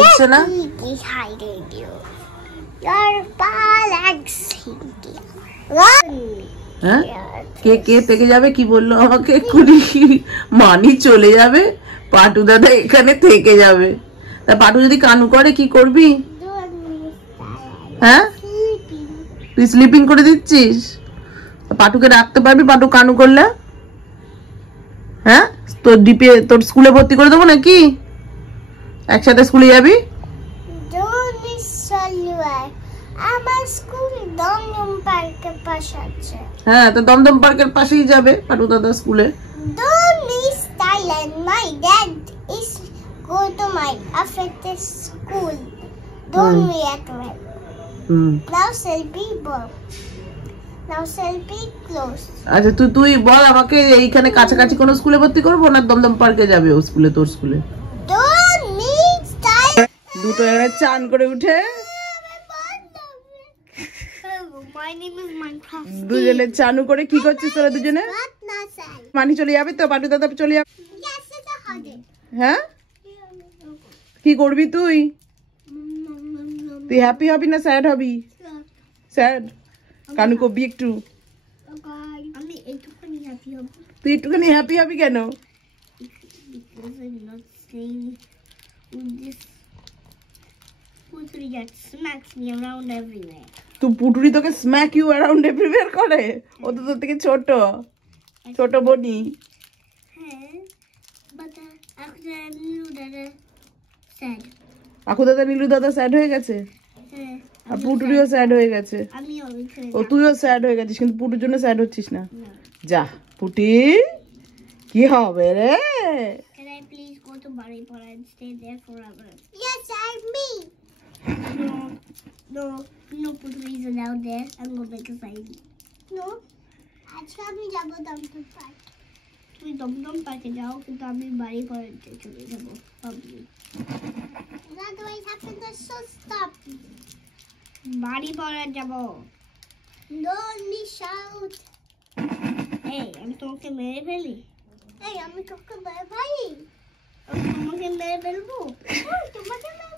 উঠছে না? হ্যাঁ, কে কে থেকে যাবে কি বললো আমাকে? কুড়ি মানি চলে যাবে, পাটু দাদা এখানে থেকে যাবে। তা পাটু যদি কানু করে কি করবি? হ্যাঁ, তুই স্লিপিং করে দিচ্ছিস? পাটুকে রাখতে পারবি পাটু কানু করলে? হ্যাঁ, তোর ডিপে তোর স্কুলে ভর্তি করে দেবো নাকি? একসাথে স্কুলে যাবি? হ্যাঁ, তো দমদম পার্কের পাশেই যাবে পাটু দাদা স্কুলে। আচ্ছা, তুই বল আমাকে, এইখানে কাছাকাছি কোনো স্কুলে ভর্তি করবো না দমদম পার্কে যাবে ও স্কুলে, তোর স্কুলে? দুটো চান করে উঠে দুজনে চানু করে কি করছিস তোরা দুজনে? মানি চলে যাবে তো, পাটু দাদা চলে যাবে। হ্যাঁ, কি করবি তুই? তুই হ্যাপি হবি না স্যাড হবি? স্যাড। কানু কবি একটু, তুই একটুখানি হ্যাপি হবি কেন? তুই পুটুরি তোকে স্ম্যাক ইউ অ্যারাউন্ড এভরিওয়্যার করে? ও তো তোর থেকে ছোট, ছোট বনি। আকু দাদা নীলু দাদা স্যাড হয়ে গেছে, আর পুটুরিও স্যাড হয়ে গেছে। ও তুইও স্যাড হয়ে গেছিস, কিন্তু পুটুর জন্য স্যাড হচ্ছিস না। যা পুটি, কি হবে রে? No, Putri is allowed there. I'm going to make a sign. No, আজকে আমি যাব দমদম পার্ক। তুমি দমদম পার্কে যাও, কিন্তু আমি বাড়ি পড়াতে চলে যাব public. Otherwise happen to stop. বাড়ি পড়া যাব। Don't shout. এই, আমি তোমাকে মেরে ফেলি? এই, আমি তোকে মেরে ফেলি? তোমাকে মেরে ফেলবো? তোমাকে মেরে